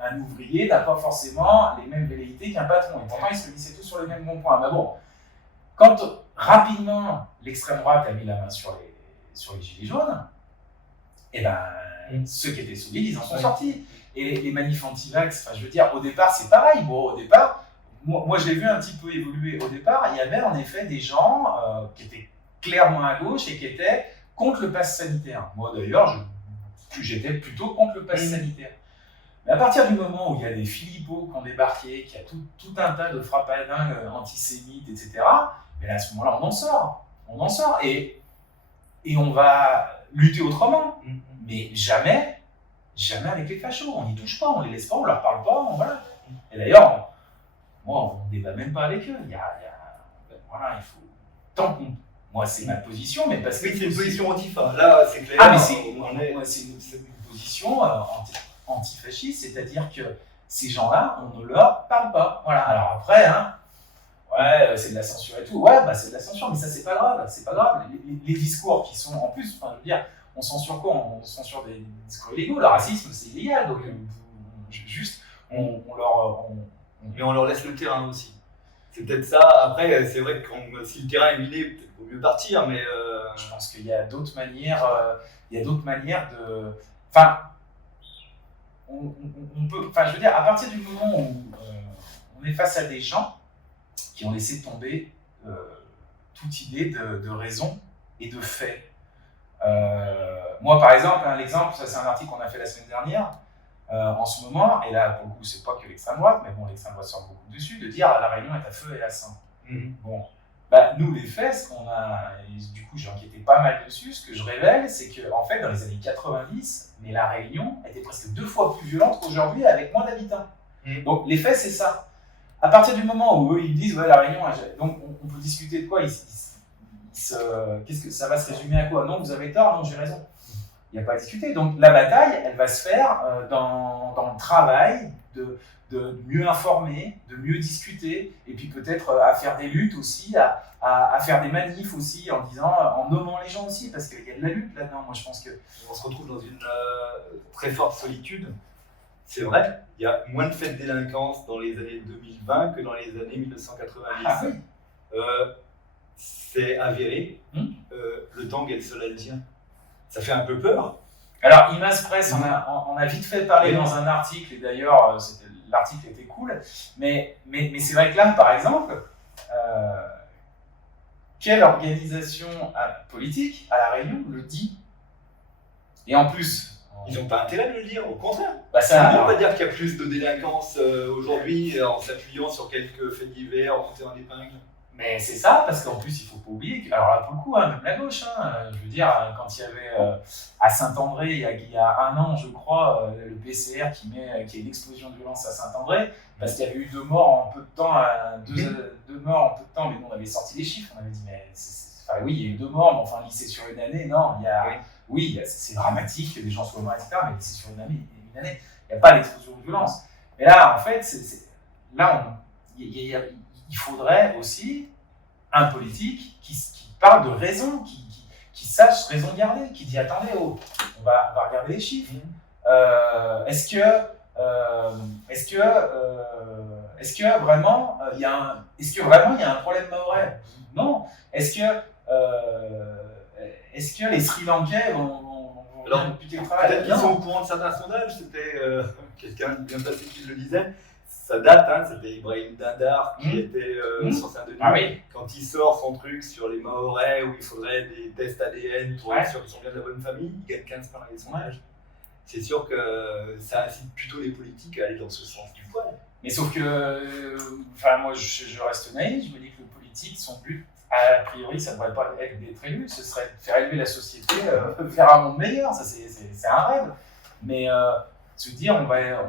un ouvrier n'a pas forcément les mêmes velléités qu'un patron. Et pourtant, ils se réunissaient tous sur les mêmes bons points. Mais bon, quand rapidement l'extrême droite a mis la main sur les gilets jaunes, et ceux qui étaient solides, ils en sont sortis. Et les manifs anti-vax, je veux dire, au départ, c'est pareil. Bon, au départ, moi je l'ai vu un petit peu évoluer. Au départ, il y avait en effet des gens qui étaient clairement à gauche et qui étaient contre le pass sanitaire. Moi d'ailleurs, j'étais plutôt contre le pass sanitaire. Mais à partir du moment où il y a des philippos qui ont débarqué, qu'il y a tout un tas de frappadingues antisémites, etc., mais là, à ce moment-là, on en sort. On en sort. Et on va lutter autrement. Mais jamais avec les fachos. On n'y touche pas, on les laisse pas, on leur parle pas, voilà. Et d'ailleurs, moi, on ne débat même pas avec eux. Voilà, il faut... Tant qu'on... Moi, c'est ma position, mais parce que... Oui, c'est une position antifa. Là, c'est clair. Ah, mais c'est une position antifasciste, c'est-à-dire que ces gens-là, on ne leur parle pas. Voilà. Alors après, c'est de la censure et tout. Ouais, c'est de la censure, mais ça, c'est pas grave. C'est pas grave. Les discours qui sont, en plus, je veux dire, on censure quoi? On censure des discours illégaux. Le racisme, c'est illégal. Donc, juste, on leur laisse le terrain aussi. C'est peut-être ça. Après, c'est vrai que si le terrain est miné, peut-être vaut mieux partir, mais... Je pense qu'il y a d'autres manières, de... Enfin, on peut... Enfin, je veux dire, à partir du moment où on est face à des gens qui ont laissé tomber toute idée de raison et de fait. Moi, par exemple, l'exemple, ça c'est un article qu'on a fait la semaine dernière, en ce moment, et là, pour le coup, c'est pas que l'extrême droite, mais bon, l'extrême droite sort beaucoup dessus, de dire la Réunion est à feu et à sang. Bon, nous, les faits, ce qu'on a, et du coup, j'ai enquêté pas mal dessus, ce que je révèle, c'est que, en fait, dans les années 90, mais la Réunion était presque 2 fois plus violente qu'aujourd'hui avec moins d'habitants. Donc, les faits, c'est ça. À partir du moment où eux, ils disent, la Réunion, donc on peut discuter de quoi qu'est-ce que ça va se résumer à quoi? Non, vous avez tort, non, j'ai raison. Il n'y a pas à discuter. Donc la bataille, elle va se faire dans le travail de mieux informer, de mieux discuter, et puis peut-être à faire des luttes aussi, à faire des manifs aussi, en nommant les gens aussi, parce qu'il y a de la lutte là-dedans. Moi, je pense que on se retrouve dans une très forte solitude. C'est vrai, il y a moins de faits de délinquance dans les années 2020 que dans les années 1990. Ah oui. C'est avéré. Le Tang et le Solaltien. Ça fait un peu peur. Alors, Image Press, on a vite fait parler dans un article, et d'ailleurs, l'article était cool, mais c'est vrai que là, par exemple, quelle organisation politique à La Réunion le dit? Et en plus, Ils n'ont pas intérêt de le dire, au contraire. bah On va dire qu'il y a plus de délinquance aujourd'hui en s'appuyant sur quelques faits divers montés en épingle. mais c'est ça, parce qu'en plus, il ne faut pas oublier que, alors là, pour le coup, même la gauche, je veux dire, quand il y avait à Saint-André, il y a 1 an, je crois, le PCR qui a une explosion de violence à Saint-André, parce qu'il y avait eu 2 morts en peu de temps, deux morts en peu de temps, mais nous, on avait sorti les chiffres, on avait dit, mais enfin, oui, il y a eu 2 morts, mais enfin, lycée sur une année, non, oui, c'est dramatique que des gens soient morts, etc., mais c'est sur une année, il n'y a pas d'explosion de violence. Mais là, en fait, il faudrait aussi un politique qui parle de raison, qui sache raison garder, qui dit attendez, on va regarder les chiffres. Est-ce que vraiment il y a un problème mahorais? Non. Est-ce que les Sri Lankais vont Alors, putain de travail? peut-être qu'ils sont au courant de certains sondages, c'était quelqu'un bien placé qui le disait. Ça date, c'était Ibrahim Dindar qui était sur Saint-Denis. Ah oui. Quand il sort son truc sur les Mahorais où il faudrait des tests ADN pour être sûr qu'ils sont bien de la bonne famille, il gagne 15 points dans les sondages. C'est sûr que ça incite plutôt les politiques à aller dans ce sens du poil. Mais sauf que, moi je reste naïf, je me dis que le politique, son but, a priori, ça ne devrait pas être d'être élu, ce serait de faire élever la société vers un monde meilleur, ça c'est un rêve. Mais se dire, on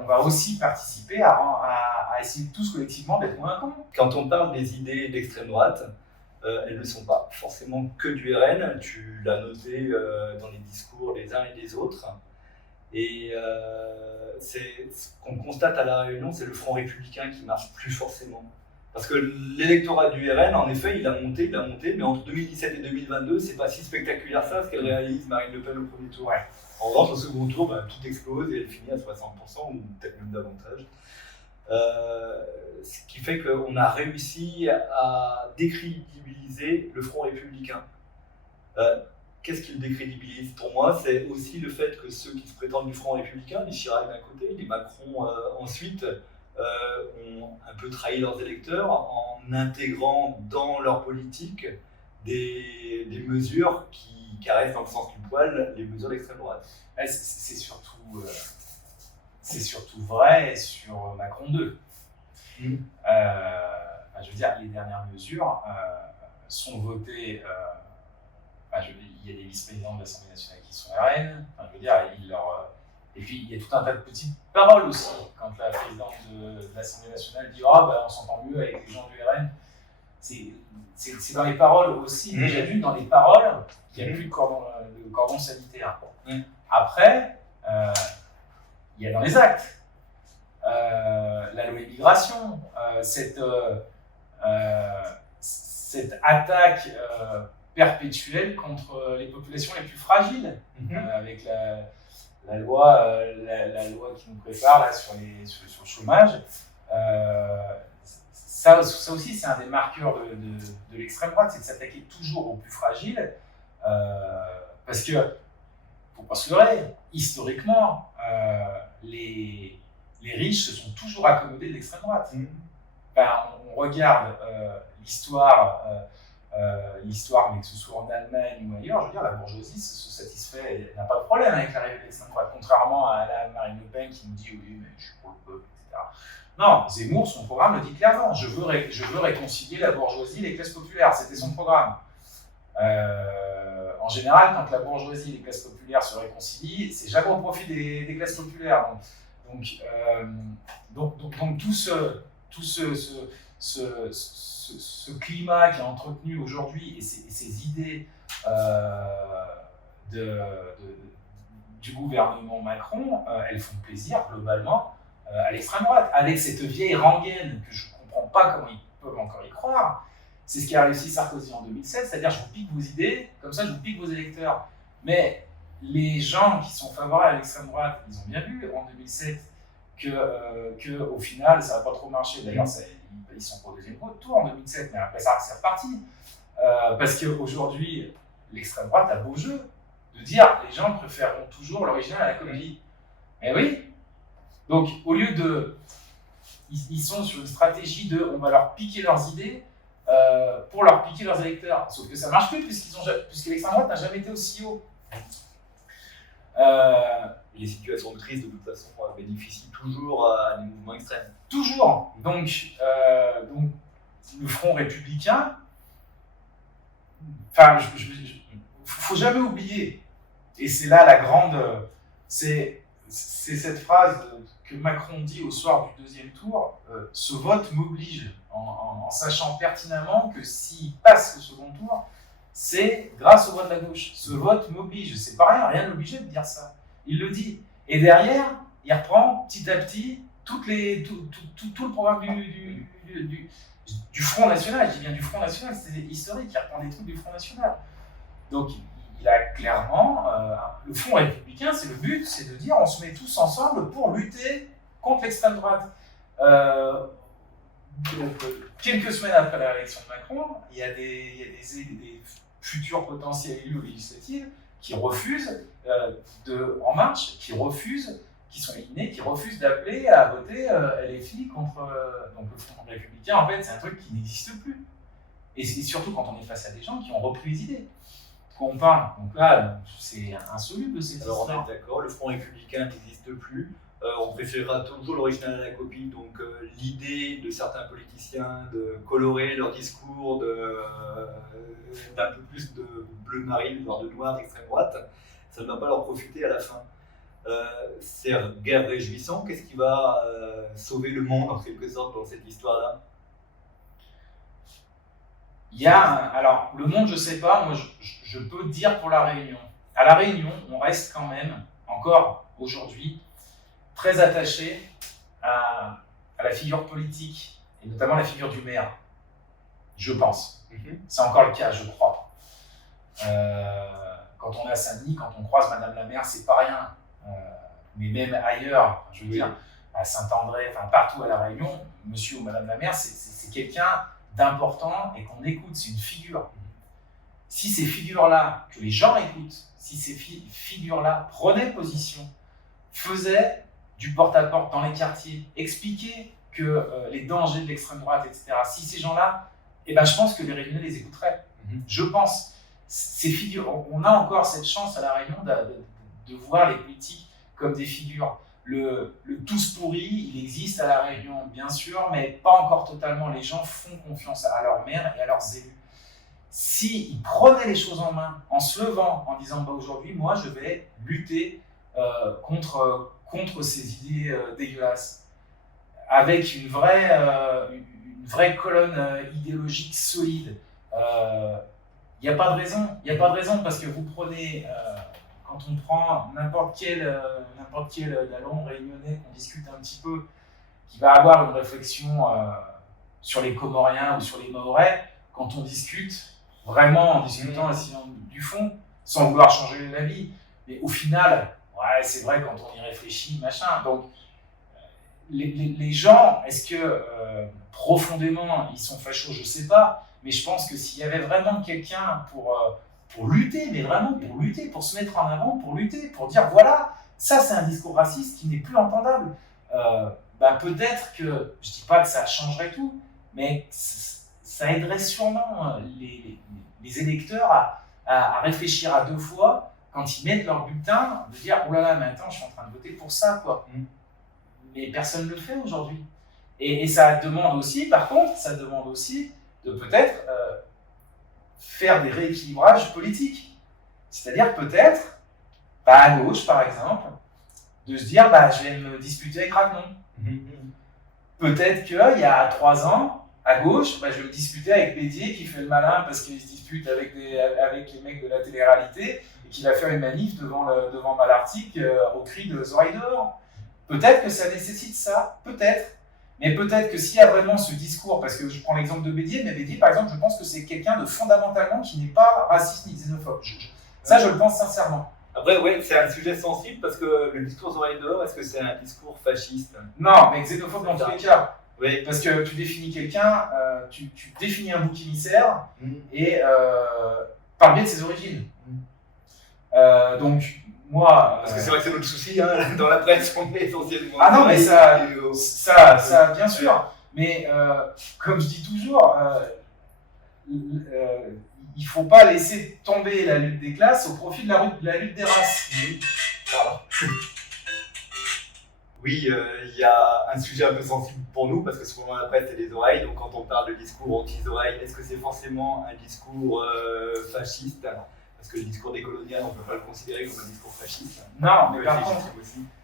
va aussi participer à essayer tous collectivement d'être moins cons. Quand on parle des idées d'extrême droite, elles ne sont pas forcément que du RN, tu l'as noté dans les discours des uns et des autres. Et c'est ce qu'on constate à La Réunion, c'est le Front républicain qui marche plus forcément. Parce que l'électorat du RN, en effet, il a monté, mais entre 2017 et 2022, c'est pas si spectaculaire ça, ce qu'elle réalise Marine Le Pen au premier tour. Ouais. En revanche, au second tour, tout explose et elle finit à 60%, ou peut-être même davantage. Ce qui fait qu'on a réussi à décrédibiliser le Front républicain. Qu'est-ce qui le décrédibilise? Pour moi, c'est aussi le fait que ceux qui se prétendent du Front républicain, les Chirac d'un côté, les Macron ensuite, ont un peu trahi leurs électeurs en intégrant dans leur politique des mesures qui caressent dans le sens du poil les mesures d'extrême droite. C'est surtout vrai sur Macron 2. Je veux dire, les dernières mesures sont votées. Il y a des vice-présidents de l'Assemblée nationale qui sont RN. Je veux dire, et puis il y a tout un tas de petites paroles aussi. Quand la présidente de l'Assemblée nationale dit on s'entend mieux avec les gens du RN, c'est dans les paroles aussi. Déjà vu dans les paroles, il n'y a plus de cordon sanitaire. Après, il y a dans les actes. La loi immigration, cette attaque perpétuelle contre les populations les plus fragiles, avec la loi qui nous prépare là, sur le chômage. Ça aussi, c'est un des marqueurs de l'extrême droite, c'est de s'attaquer toujours aux plus fragiles, parce que, faut pas se leurrer, historiquement, les riches se sont toujours accommodés de l'extrême droite. On regarde l'histoire, mais que ce soit en Allemagne ou ailleurs, je veux dire, la bourgeoisie se satisfait, n'a pas de problème avec l'arrivée de l'extrême droite, contrairement à Marine Le Pen qui nous dit oui, mais je suis pour le peuple, etc. Non, Zemmour, son programme le dit clairement, je veux réconcilier la bourgeoisie et les classes populaires, c'était son programme. En général, quand la bourgeoisie et les classes populaires se réconcilient, c'est jamais au profit des classes populaires. Donc tout ce climat qui est entretenu aujourd'hui et ces idées du gouvernement Macron, elles font plaisir globalement à l'extrême droite. Avec cette vieille rengaine que je ne comprends pas comment ils peuvent encore y croire, c'est ce qui a réussi Sarkozy en 2007, c'est-à-dire je vous pique vos idées, comme ça je vous pique vos électeurs. Mais les gens qui sont favorables à l'extrême droite, ils ont bien vu en 2007 que au final ça n'a pas trop marché. D'ailleurs, ils sont pour le deuxième tour en 2007, mais après ça c'est reparti. Parce qu'aujourd'hui, l'extrême droite a beau jeu de dire les gens préféreront toujours l'original à la copie. Mais oui. Donc au lieu de... Ils sont sur une stratégie de on va leur piquer leurs idées, pour leur piquer leurs électeurs. Sauf que ça ne marche plus puisque l'extrême droite n'a jamais été aussi haut. Les situations de crise, de toute façon, bénéficient toujours à des mouvements extrêmes. Toujours. Donc le Front républicain, enfin, faut jamais oublier. Et c'est là la grande... C'est cette phrase que Macron dit au soir du deuxième tour, ce vote m'oblige, en sachant pertinemment que s'il passe au second tour, c'est grâce au vote de la gauche. Ce vote m'oblige, c'est pas rien l'obligeait de dire ça. Il le dit. Et derrière, il reprend petit à petit tout le programme du Front National. Je dis bien du Front National, c'est historique, il reprend des trucs du Front National. Donc, il a clairement, le Front républicain, c'est le but, c'est de dire on se met tous ensemble pour lutter contre l'extrême droite. Quelques semaines après la réélection de Macron, il y a des futurs potentiels élus aux législatives qui refusent En Marche, qui sont éliminés, qui refusent d'appeler à voter LFI contre donc le Front républicain. En fait, c'est un truc qui n'existe plus. Et surtout quand on est face à des gens qui ont repris les idées. On parle. Donc là, c'est insoluble cette histoire. Alors on est d'accord, le Front républicain n'existe plus. On préférera toujours l'original à la copie, donc l'idée de certains politiciens de colorer leur discours d'un peu plus de bleu marine, voire de noir d'extrême droite, ça ne va pas leur profiter à la fin. C'est guère réjouissant. Qu'est-ce qui va sauver le monde en quelque sorte dans cette histoire-là? Alors, le monde, je sais pas, moi je peux dire pour La Réunion. À La Réunion, on reste quand même, encore aujourd'hui, très attaché à la figure politique, et notamment la figure du maire, je pense. C'est encore le cas, je crois. Quand on est à Saint-Denis, quand on croise Madame la maire, c'est pas rien. Mais même ailleurs, je veux dire, à Saint-André, enfin partout à La Réunion, monsieur ou Madame la maire, c'est quelqu'un d'important et qu'on écoute, c'est une figure. Si ces figures-là, que les gens écoutent, si ces figures-là prenaient position, faisaient du porte-à-porte dans les quartiers, expliquaient que les dangers de l'extrême droite, etc., si ces gens-là, je pense que les Réunionnais les écouteraient. Je pense. Ces figures, on a encore cette chance à La Réunion de voir les politiques comme des figures. Le tous pourri, il existe à La Réunion, bien sûr, mais pas encore totalement. Les gens font confiance à leurs maires et à leurs élus. S'ils prenaient les choses en main, en se levant, en disant aujourd'hui, moi, je vais lutter contre ces idées dégueulasses, avec une vraie colonne idéologique solide, il n'y a pas de raison, parce que vous prenez... quand on prend n'importe quel dalon réunionnais qu'on discute un petit peu, qui va avoir une réflexion sur les Comoriens ou sur les Mahorais, quand on discute, vraiment en discutant du fond, sans vouloir changer l'avis, mais au final, ouais, c'est vrai quand on y réfléchit, machin. Donc, les gens, est-ce que profondément ils sont fachos, je sais pas, mais je pense que s'il y avait vraiment quelqu'un pour lutter, mais vraiment pour lutter, pour se mettre en avant, pour lutter, pour dire voilà, ça c'est un discours raciste qui n'est plus entendable. Peut-être que, je dis pas que ça changerait tout, mais ça aiderait sûrement les électeurs à réfléchir à deux fois quand ils mettent leur bulletin, de dire oh là là, mais attends, je suis en train de voter pour ça, quoi. Mais personne ne le fait aujourd'hui. Et ça demande aussi, par contre, de peut-être faire des rééquilibrages politiques. C'est-à-dire peut-être, à gauche par exemple, de se dire je vais me disputer avec Ragnon. Peut-être qu'il y a 3 ans, à gauche, je vais me disputer avec Bédier qui fait le malin parce qu'il se dispute avec les mecs de la télé-réalité et qui va faire une manif devant Malartic au cri de Zoraï dehors. Peut-être que ça nécessite ça, peut-être. Mais peut-être que s'il y a vraiment ce discours, parce que je prends l'exemple de Bédier, mais Bédier, par exemple, je pense que c'est quelqu'un de fondamentalement qui n'est pas raciste ni xénophobe. Ça, je le pense sincèrement. Après, oui, c'est un sujet sensible parce que le discours Zoraï dehors, est-ce que c'est un discours fasciste? Non, mais xénophobe dans tous les cas. Oui. Parce que tu définis quelqu'un, tu définis un bouc émissaire et par le biais de ses origines. Donc, moi... Parce que c'est vrai que c'est notre souci, dans la presse, on est essentiellement... Ah non, mais ça bien sûr. Mais comme je dis toujours, il ne faut pas laisser tomber la lutte des classes au profit de la lutte des races. Pardon. Oui, il y a un sujet un peu sensible pour nous parce que souvent la presse c'est les oreilles. Donc quand on parle de discours anti-oreilles, est-ce que c'est forcément un discours fasciste? Parce que le discours décolonial, on ne peut pas le considérer comme un discours fasciste. Non, mais par contre,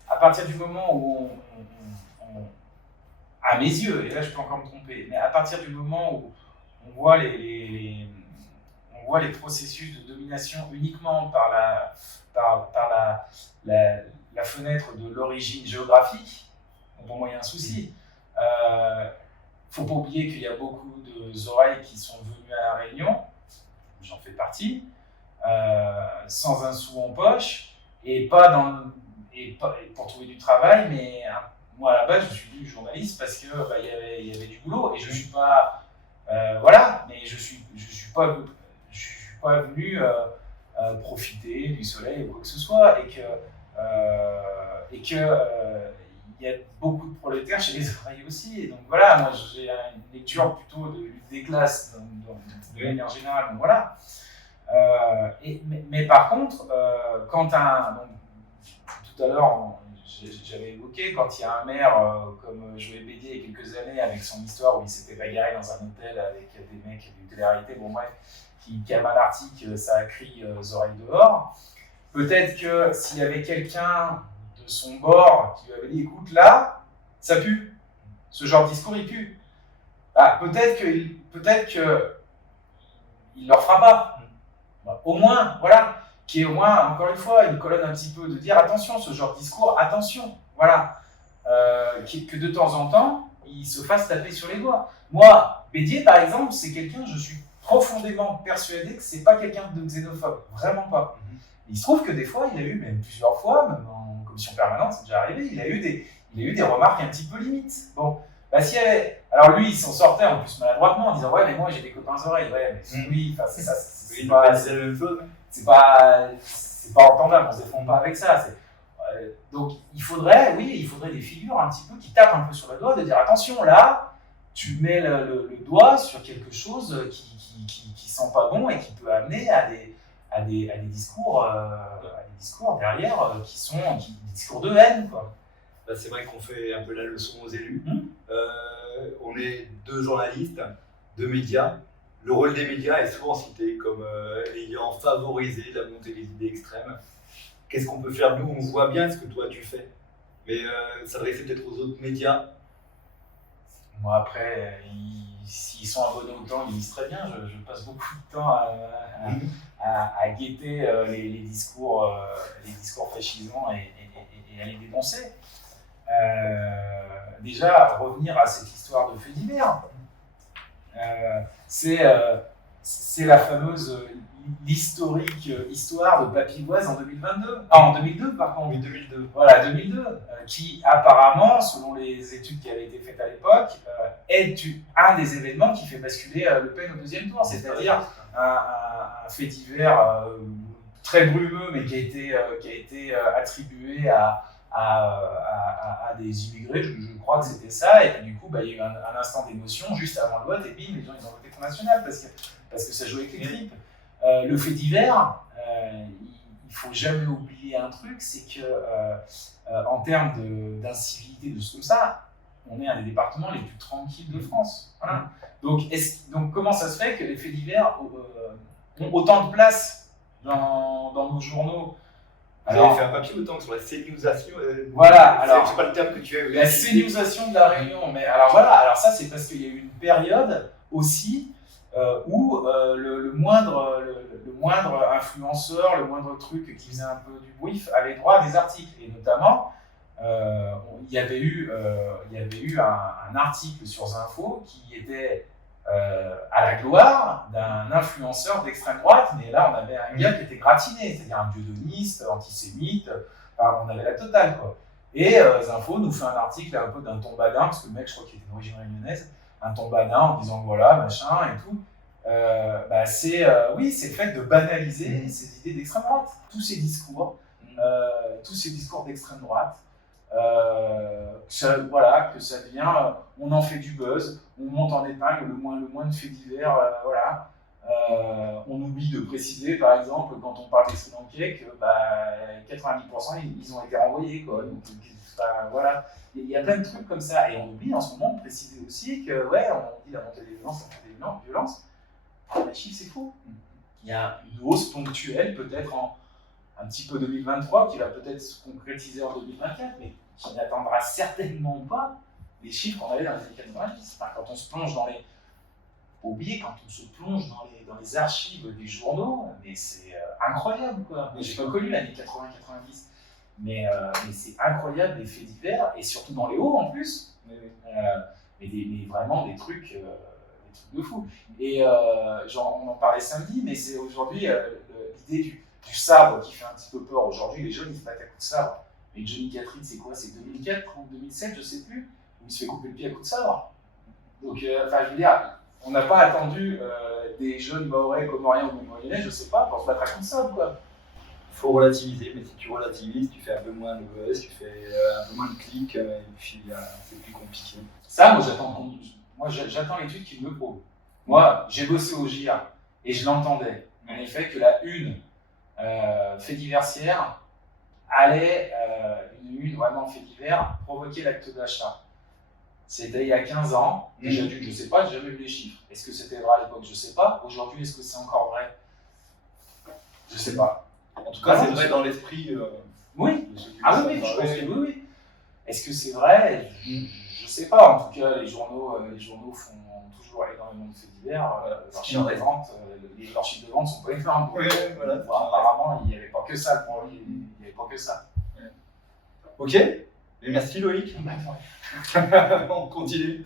à partir du moment où à mes yeux, et là je peux encore me tromper, mais à partir du moment où on voit les processus de domination uniquement par la fenêtre de l'origine géographique, pour moi il y a un souci. Faut pas oublier qu'il y a beaucoup d'oreilles qui sont venues à La Réunion, j'en fais partie, sans un sou en poche, et pour trouver du travail, mais moi à la base je suis devenu journaliste parce que y avait du boulot, et je suis pas mais je suis pas venu profiter du soleil ou quoi que ce soit, et que il y a beaucoup de prolétaires chez les oreilles aussi, et donc voilà, moi j'ai une lecture plutôt de lutte des classes de manière générale, donc voilà. Mais par contre, quand tout à l'heure j'avais évoqué, quand il y a un maire comme Joël Bédier il y a quelques années, avec son histoire où il s'était bagarré dans un hôtel avec des mecs d'une télé-réalité, bon bref, qui a mal article, ça a crié aux oreilles dehors. Peut-être que s'il y avait quelqu'un de son bord qui lui avait dit écoute là, ça pue, ce genre de discours il pue, peut-être que il leur fera pas. Au moins, voilà, qui est au moins, encore une fois, une colonne un petit peu de dire attention, ce genre de discours, attention, voilà, que de temps en temps, il se fasse taper sur les doigts. Moi, Bédier, par exemple, c'est quelqu'un, je suis profondément persuadé que c'est pas quelqu'un de xénophobe, vraiment pas. Il se trouve que des fois, il a eu, même plusieurs fois, même en commission permanente, c'est déjà arrivé, il a eu des remarques un petit peu limites. Bon, alors lui, il s'en sortait en plus maladroitement en disant ouais, mais moi j'ai des copains oreilles, ouais, mais oui, enfin c'est ça, c'est pas la même chose, c'est pas entendable, on se défend pas avec ça. Donc il faudrait des figures un petit peu qui tapent un peu sur le doigt, de dire attention là, tu mets le doigt sur quelque chose qui sent pas bon et qui peut amener à des discours derrière qui sont des discours de haine, quoi. Là, c'est vrai qu'on fait un peu la leçon aux élus. On est deux journalistes, deux médias. Le rôle des médias est souvent cité comme ayant favorisé la montée des idées extrêmes. Qu'est-ce qu'on peut faire? Nous, on voit bien ce que toi tu fais, mais s'adresser peut-être aux autres médias. Moi, après, s'ils sont abonnés autant, ils lisent très bien. Je passe beaucoup de temps à guetter les discours fascisants et à les dénoncer. Déjà, revenir à cette histoire de fait divers. C'est la fameuse l'historique histoire de Papilloise en 2022. En 2002, par contre. Oui, 2002. Voilà, 2002. Qui apparemment, selon les études qui avaient été faites à l'époque, est un des événements qui fait basculer Le Pen au deuxième tour. C'est-à-dire un fait divers très brumeux, mais qui a été attribué à des immigrés, je crois que c'était ça, et puis du coup, il y a eu un instant d'émotion juste avant le vote, et puis les gens ils ont voté Front National parce que ça jouait avec les tripes. Le fait divers, il faut jamais oublier un truc, c'est que en termes d'incivilité, de ce comme ça, on est un des départements les plus tranquilles de France. Voilà. Donc comment ça se fait que les faits divers ont autant de place dans nos journaux? Vous avez fait un papier autant que sur la CNewsation. Voilà, alors. C'est pas le terme que tu as eu. La CNewsation de La Réunion, mais alors voilà, alors ça c'est parce qu'il y a eu une période aussi où le moindre influenceur, le moindre truc qui faisait un peu du bruit avait droit à des articles. Et notamment, il y avait eu un article sur Zinfo qui était à la gloire d'un influenceur d'extrême droite, mais là on avait un gars qui était gratiné, c'est-à-dire un dieudoniste, antisémite, enfin, on avait la totale, quoi. Et Zinfo nous fait un article un peu d'un ton badin, parce que le mec je crois qu'il était d'origine réunionnaise, un ton badin en disant voilà, machin et tout. C'est le fait de banaliser ces idées d'extrême droite. Tous ces discours d'extrême droite, que ça devient, on en fait du buzz, on monte en épingle le moins de faits divers, On oublie de préciser, par exemple, quand on parle des Sri Lankais, que 90% ils ont été renvoyés. Quoi. Donc, voilà. Il y a plein de trucs comme ça. Et on oublie en ce moment de préciser aussi que, ouais, on dit la montée des violences. Les chiffres, c'est faux. Il y a une hausse ponctuelle, peut-être un petit peu 2023, qui va peut-être se concrétiser en 2024, mais qui n'atteindra certainement pas les chiffres qu'on avait dans les années 90. Enfin, quand on se plonge dans les. Faut oublier, quand on se plonge dans les archives des journaux, mais c'est incroyable, quoi. J'ai pas connu l'année 80-90, mais c'est incroyable, les faits divers, et surtout dans les hauts en plus. Mais vraiment des trucs de fou. Et on en parlait samedi, mais c'est aujourd'hui l'idée du sabre qui fait un petit peu peur. Aujourd'hui, les jeunes ils se battent à coups de sabre. Mais Johnny Catherine, c'est quoi? C'est 2004 ou 2007, je sais plus, où il se fait couper le pied à coups de sabre. Donc, je veux dire, on n'a pas attendu des jeunes Mahorais, Comoriens ou Moyenais, je sais pas, pour se battre à coups de sabre, quoi. Faut relativiser, mais si tu relativises, tu fais un peu moins de buzz, tu fais un peu moins de clics, et puis c'est plus compliqué. Ça, moi j'attends l'étude qui me le prouve. Moi, j'ai bossé au JA et je l'entendais. En effet, que la une fait diversière allait, une une vraiment fait divers, provoquer l'acte d'achat. C'était il y a 15 ans, déjà je ne sais pas, j'ai jamais vu les chiffres. Est-ce que c'était vrai à l'époque? Je ne sais pas. Aujourd'hui, est-ce que c'est encore vrai? Je ne sais pas. En tout cas, c'est vrai dans l'esprit. Oui. Ah oui, je pense que oui. Est-ce que c'est vrai? Je ne sais pas. En tout cas, les journaux font toujours énormément de faits divers. Leurs chiffres de vente sont pas énormes. Oui, voilà. Apparemment, il n'y avait pas que ça. Pour lui, il n'y avait pas que ça. Ok. Et merci Loïc. On continue.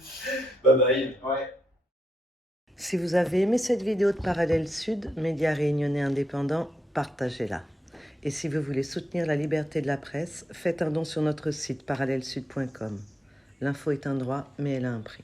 Bye bye. Ouais. Si vous avez aimé cette vidéo de Parallèle Sud, média réunionnais indépendant, partagez-la. Et si vous voulez soutenir la liberté de la presse, faites un don sur notre site parallèlesud.com. L'info est un droit, mais elle a un prix.